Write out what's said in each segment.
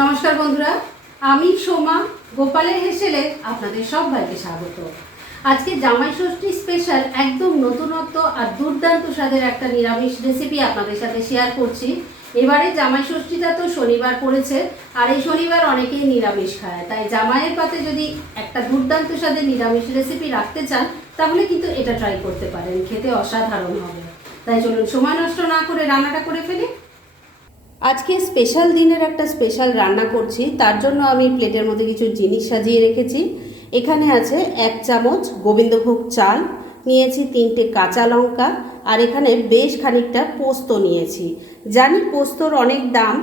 নমস্কার বন্ধুরা, আমি সোমা গোপালের হেসেলে আপনাদের সবাইকে স্বাগত। আজকে জামাই ষষ্ঠী স্পেশাল একদম নতুনত্ব আর দুর্দান্ত স্বাদের একটা নিরামিষ রেসিপি আপনাদের সাথে শেয়ার করছি। এবারে জামাই ষষ্ঠীটা তো শনিবার পড়েছে, আর এই শনিবার অনেকেই নিরামিষ খায়, তাই জামাইয়ের পাতে যদি একটা দুর্দান্ত স্বাদের নিরামিষ রেসিপি রাখতে চান তাহলে কিন্তু এটা ট্রাই করতে পারেন, খেতে অসাধারণ হবে। তাই চলুন সময় নষ্ট না করে রান্নাটা করে ফেলি। আজকে স্পেশাল দিনের একটা স্পেশাল রান্না করছি, তার জন্য আমি প্লেটের মধ্যে কিছু জিনিস সাজিয়ে রেখেছি। এখানে আছে 1 চামচ গোবিন্দভোগ চাল, নিয়েছি 3টে কাঁচা লঙ্কা, আর এখানে বেশ খানিকটা পোস্ত নিয়েছি। জানি পোস্তর অনেক দাম,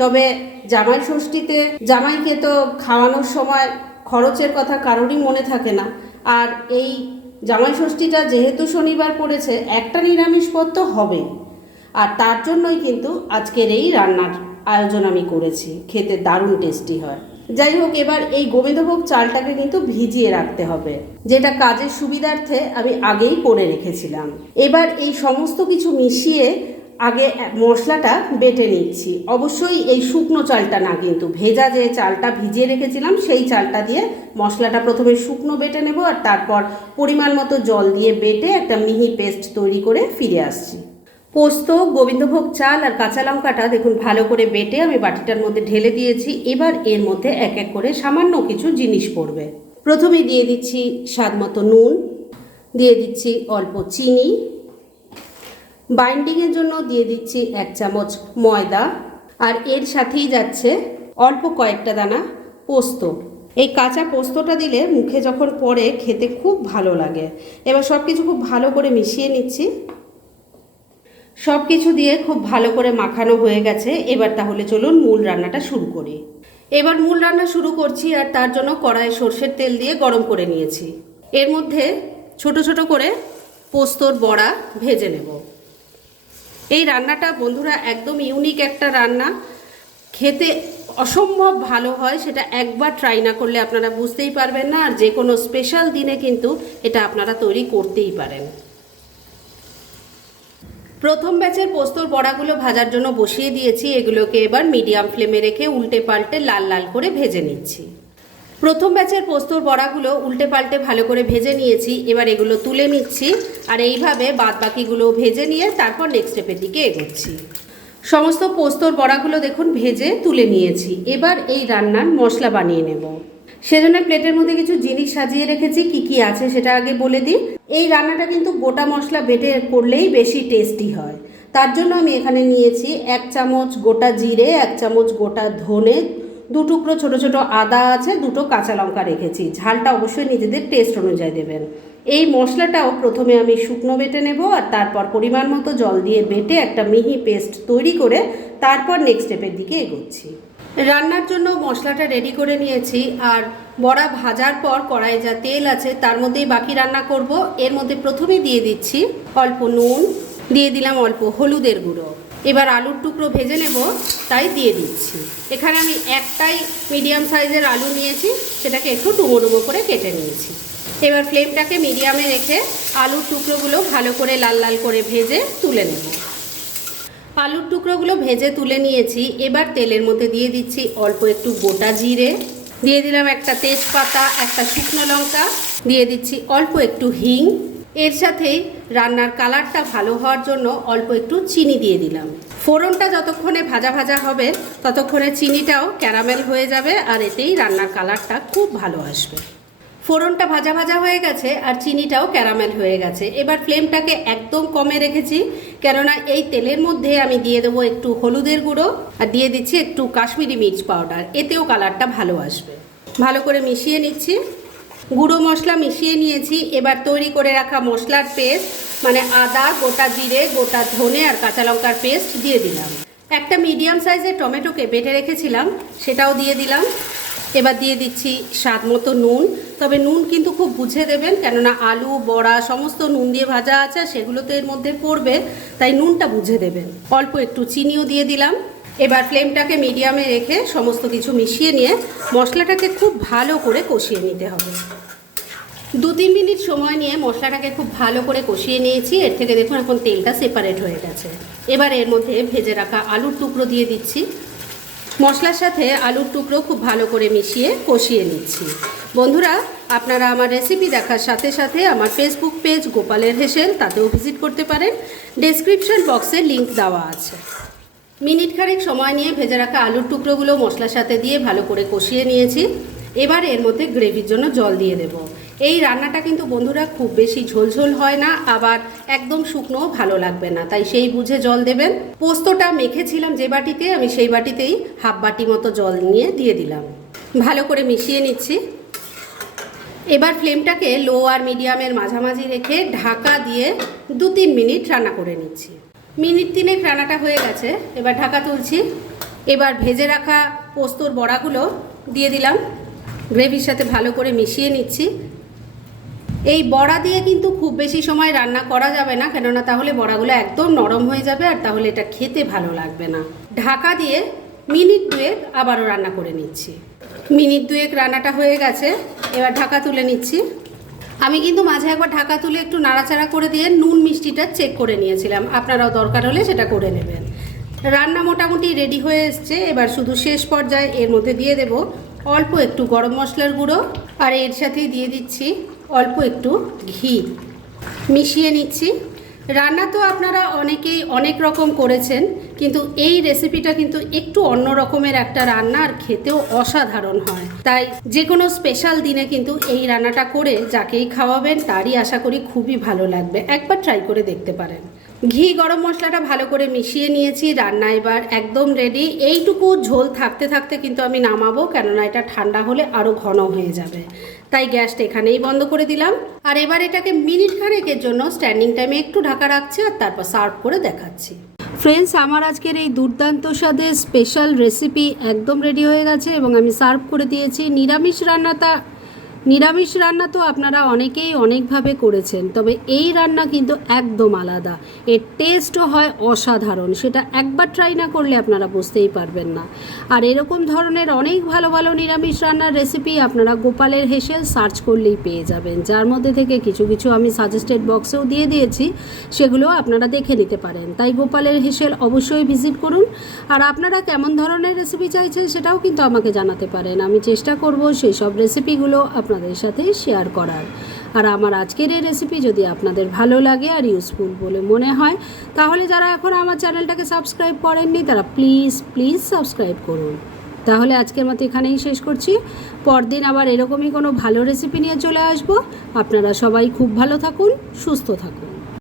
তবে জামাই ষষ্ঠীতে জামাইকে তো খাওয়ানোর সময় খরচের কথা কারোরই মনে থাকে না। আর এই জামাই ষষ্ঠীটা যেহেতু শনিবার পড়েছে, একটা নিরামিষ পদ তো হবেই, আর তার জন্যই কিন্তু আজকের এই রান্নার আয়োজন আমি করেছি। খেতে দারুণ টেস্টি হয়। যাই হোক, এবার এই গোবিন্দভোগ চালটাকে কিন্তু ভিজিয়ে রাখতে হবে, যেটা কাজের সুবিধার্থে আমি আগেই করে রেখেছিলাম। এবার এই সমস্ত কিছু মিশিয়ে আগে মশলাটা বেটে নিচ্ছি। অবশ্যই এই শুকনো চালটা না, কিন্তু ভেজা যে চালটা ভিজিয়ে রেখেছিলাম সেই চালটা দিয়ে মশলাটা প্রথমে শুকনো বেটে নেব, আর তারপর পরিমাণ মতো জল দিয়ে বেটে একটা মিহি পেস্ট তৈরি করে ফিরে আসছি। পোস্ত, গোবিন্দভোগ চাল আর কাঁচা লঙ্কাটা দেখুন ভালো করে বেটে আমি বাটিটার মধ্যে ঢেলে দিয়েছি। এবার এর মধ্যে এক এক করে সামান্য কিছু জিনিস পড়বে। প্রথমে দিয়ে দিচ্ছি স্বাদ মতো নুন, দিয়ে দিচ্ছি অল্প চিনি, বাইন্ডিংয়ের জন্য দিয়ে দিচ্ছি 1 চামচ ময়দা, আর এর সাথেই যাচ্ছে অল্প কয়েকটা দানা পোস্ত। এই কাঁচা পোস্তটা দিলে মুখে যখন পড়ে খেতে খুব ভালো লাগে। এবার সব কিছু খুব ভালো করে মিশিয়ে নিচ্ছি। সব কিছু দিয়ে খুব ভালো করে মাখানো হয়ে গেছে। এবার তাহলে চলুন মূল রান্নাটা শুরু করি। এবার মূল রান্না শুরু করছি, আর তার জন্য কড়াইয়ে সর্ষের তেল দিয়ে গরম করে নিয়েছি। এর মধ্যে ছোট ছোট করে পোস্তর বড়া ভেজে নেব। এই রান্নাটা বন্ধুরা একদম ইউনিক একটা রান্না, খেতে অসম্ভব ভালো হয়। সেটা একবার ট্রাই না করলে আপনারা বুঝতেই পারবেন না। আর যে কোনো স্পেশাল দিনে কিন্তু এটা আপনারা তৈরি করতেই পারেন। প্রথম ব্যাচের পোস্তর বড়াগুলো ভাজার জন্য বসিয়ে দিয়েছি। এগুলোকে এবার মিডিয়াম ফ্লেমে রেখে উল্টে পাল্টে লাল লাল করে ভেজে নিচ্ছি। প্রথম ব্যাচের পোস্তর বড়াগুলো উল্টে পাল্টে ভালো করে ভেজে নিয়েছি। এবার এগুলো তুলে নিচ্ছি, আর এইভাবে বাদ বাকিগুলো ভেজে নিয়ে তারপর নেক্সট স্টেপের দিকে এগোচ্ছি। সমস্ত পোস্তর বড়াগুলো দেখুন ভেজে তুলে নিয়েছি। এবার এই রান্নার মশলা বানিয়ে নেব। সেজন্য প্লেটের মধ্যে কিছু জিনিস সাজিয়ে রেখেছি। কি কি আছে সেটা আগে বলে দিই। এই রান্নাটা কিন্তু গোটা মশলা বেটে করলেই বেশি টেস্টি হয়। তার জন্য আমি এখানে নিয়েছি 1 চামচ গোটা জিরে, 1 চামচ গোটা ধনে, 2 টুকরো ছোট ছোট আদা আছে, 2টো কাঁচা লঙ্কা রেখেছি। ঝালটা অবশ্যই নিজেদের টেস্ট অনুযায়ী দেবেন। এই মশলাটাও প্রথমে আমি শুকনো বেটে নেব, আর তারপর পরিমাণ মতো জল দিয়ে বেটে একটা মিহি পেস্ট তৈরি করে তারপর নেক্সট স্টেপের দিকে এগোচ্ছি। রান্নার জন্য মশলাটা রেডি করে নিয়েছি, আর বড়া ভাজার পর কড়াইয়ে যা তেল আছে তার মধ্যেই বাকি রান্না করব। এর মধ্যে প্রথমে দিয়ে দিচ্ছি অল্প নুন, দিয়ে দিলাম অল্প হলুদের গুঁড়ো। এবার আলুর টুকরো ভেজে নেব, তাই দিয়ে দিচ্ছি। এখানে আমি একটাই মিডিয়াম সাইজের আলু নিয়েছি, সেটাকে একটু ডুমো ডুমো করে কেটে নিয়েছি। এবার ফ্লেমটাকে মিডিয়ামে রেখে আলুর টুকরোগুলো ভালো করে লাল লাল করে ভেজে তুলে নেব। আলুর টুকরোগুলো ভেজে তুলে নিয়েছি। এবার তেলের মধ্যে দিয়ে দিচ্ছি অল্প একটু গোটা জিরে, দিয়ে দিলাম একটা তেজপাতা, একটা শুকনো লঙ্কা, দিয়ে দিচ্ছি অল্প একটু হিং। এর সাথেই রান্নার কালারটা ভালো হওয়ার জন্য অল্প একটু চিনি দিয়ে দিলাম। ফোড়নটা যতক্ষণে ভাজা ভাজা হবে ততক্ষণে চিনিটাও ক্যারামেল হয়ে যাবে, আর এতেই রান্নার কালারটা খুব ভালো আসবে। ফোড়নটা ভাজা ভাজা হয়ে গেছে আর চিনিটাও ক্যারামেল হয়ে গেছে। এবার ফ্লেমটাকে একদম কমে রেখেছি, কেননা এই তেলের মধ্যে আমি দিয়ে দেবো একটু হলুদের গুঁড়ো, আর দিয়ে দিচ্ছি একটু কাশ্মীরি মির্চ পাউডার, এতেও কালারটা ভালো আসবে। ভালো করে মিশিয়ে নিচ্ছি। গুঁড়ো মশলা মিশিয়ে নিয়েছি। এবার তৈরি করে রাখা মশলার পেস্ট, মানে আদা, গোটা জিরে, গোটা ধনে আর কাঁচা লঙ্কার পেস্ট দিয়ে দিলাম। একটা মিডিয়াম সাইজের টমেটোকে বেটে রেখেছিলাম, সেটাও দিয়ে দিলাম। এবার দিয়ে দিচ্ছি স্বাদ মতো নুন, তবে নুন কিন্তু খুব বুঝে দেবেন, কেননা আলু বড়া সমস্ত নুন দিয়ে ভাজা আছে, সেগুলো তো এর মধ্যে পড়বে, তাই নুনটা বুঝে দেবেন। অল্প একটু চিনিও দিয়ে দিলাম। এবার ফ্লেমটাকে মিডিয়ামে রেখে সমস্ত কিছু মিশিয়ে নিয়ে মশলাটাকে খুব ভালো করে কষিয়ে নিতে হবে। 2-3 মিনিট সময় নিয়ে মশলাটাকে খুব ভালো করে কষিয়ে নিয়েছি। এর থেকে দেখুন এখন তেলটা সেপারেট হয়ে গেছে। এবার এর মধ্যে ভেজে রাখা আলুর টুকরো দিয়ে দিচ্ছি। মশলার সাথে আলুর টুকরো খুব ভালো করে মিশিয়ে কষিয়ে নিচ্ছি। বন্ধুরা, আপনারা আমার রেসিপি দেখার সাথে সাথে আমার ফেসবুক পেজ গোপালের হেসেল তাতেও ভিজিট করতে পারেন। ডেসক্রিপশন বক্সে লিংক দেওয়া আছে। মিনিট খানেক সময় নিয়ে ভেজে রাখা আলুর টুকরোগুলো মশলার সাথে দিয়ে ভালো করে কষিয়ে নিয়েছি। এবার এর মধ্যে গ্রেভির জন্য জল দিয়ে দেব। এই রান্নাটা কিন্তু বন্ধুরা খুব বেশি ঝোলঝোল হয় না, আবার একদম শুকনোও ভালো লাগবে না, তাই সেই বুঝে জল দেবেন। পোস্তটা মেখেছিলাম যে বাটিতে, আমি সেই বাটিতেই হাফ বাটি মতো জল নিয়ে দিয়ে দিলাম। ভালো করে মিশিয়ে নিচ্ছি। এবার ফ্লেমটাকে লো আর মিডিয়ামের মাঝামাঝি রেখে ঢাকা দিয়ে 2-3 মিনিট রান্না করে নিচ্ছি। মিনিট 3 রান্নাটা হয়ে গেছে, এবার ঢাকা তুলছি। এবার ভেজে রাখা পোস্তর বড়াগুলো দিয়ে দিলাম, গ্রেভির সাথে ভালো করে মিশিয়ে নিচ্ছি। এই বড়া দিয়ে কিন্তু খুব বেশি সময় রান্না করা যাবে না, কেননা তাহলে বড়াগুলো একদম নরম হয়ে যাবে আর তাহলে এটা খেতে ভালো লাগবে না। ঢাকা দিয়ে মিনিট 2 আবারও রান্না করে নিচ্ছি। মিনিট 2 রান্নাটা হয়ে গেছে, এবার ঢাকা তুলে নিচ্ছি। আমি কিন্তু মাঝে একবার ঢাকা তুলে একটু নাড়াচাড়া করে দিয়ে নুন মিষ্টিটা চেক করে নিয়েছিলাম, আপনারাও দরকার হলে সেটা করে নেবেন। রান্না মোটামুটি রেডি হয়ে এসছে। এবার শুধু শেষ পর্যায়ে এর মধ্যে দিয়ে দেব অল্প একটু গরম মশলার গুঁড়ো, আর এর সাথেই দিয়ে দিচ্ছি অল্প একটু ঘি। মিশিয়ে নিচ্ছি। রান্না তো আপনারা অনেকেই অনেক রকম করেছেন, কিন্তু এই রেসিপিটা কিন্তু একটু অন্য রকমের একটা রান্না, আর খেতেও অসাধারণ হয়। তাই যে কোনো স্পেশাল দিনে কিন্তু এই রান্নাটা করে যাকেই খাওয়াবেন তারই আশা করি খুবই ভালো লাগবে। একবার ট্রাই করে দেখতে পারেন। ঘি গরম মশলাটা ভালো করে মিশিয়ে নিয়েছি। রান্না এবার একদম রেডি। এইটুকু ঝোল থাকতে থাকতে কিন্তু আমি নামাবো, কেননা এটা ঠান্ডা হলে আরও ঘন হয়ে যাবে। তাই গ্যাসটা এখানেই বন্ধ করে দিলাম। আর এবার এটাকে মিনিট খানেকের জন্য স্ট্যান্ডিং টাইমে একটু ঢাকা রাখছি, আর তারপর সার্ভ করে দেখাচ্ছি। ফ্রেন্ডস, আমার আজকের এই দুর্দান্ত স্বাদের স্পেশাল রেসিপি একদম রেডি হয়ে গেছে এবং আমি সার্ভ করে দিয়েছি। নিরামিষ রান্না তো আপনারা অনেকেই অনেকভাবে করেছেন, তবে এই রান্না কিন্তু একদম আলাদা। এর টেস্টও হয় অসাধারণ, সেটা একবার ট্রাই না করলে আপনারা বুঝতেই পারবেন না। আর এরকম ধরনের অনেক ভালো ভালো নিরামিষ রান্নার রেসিপি আপনারা গোপালের হেসেল সার্চ করলেই পেয়ে যাবেন, যার মধ্যে থেকে কিছু কিছু আমি সাজেস্টেড বক্সেও দিয়ে দিয়েছি, সেগুলো আপনারা দেখে নিতে পারেন। তাই গোপালের হেসেল অবশ্যই ভিজিট করুন। আর আপনারা কেমন ধরনের রেসিপি চাইছেন সেটাও কিন্তু আমাকে জানাতে পারেন। আমি চেষ্টা করব সেই সব রেসিপিগুলো আপনাদের সাথে শেয়ার করার। আর আমার আজকের এই রেসিপি যদি আপনাদের ভালো লাগে আর ইউজফুল বলে মনে হয়, তাহলে যারা এখন আমার চ্যানেলটাকে সাবস্ক্রাইব করেননি তারা প্লিজ সাবস্ক্রাইব করুন। তাহলে আজকের মতো এখানেই শেষ করছি। পরদিন আবার এরকমই কোনো ভালো রেসিপি নিয়ে চলে আসবো। আপনারা সবাই খুব ভালো থাকুন, সুস্থ থাকুন।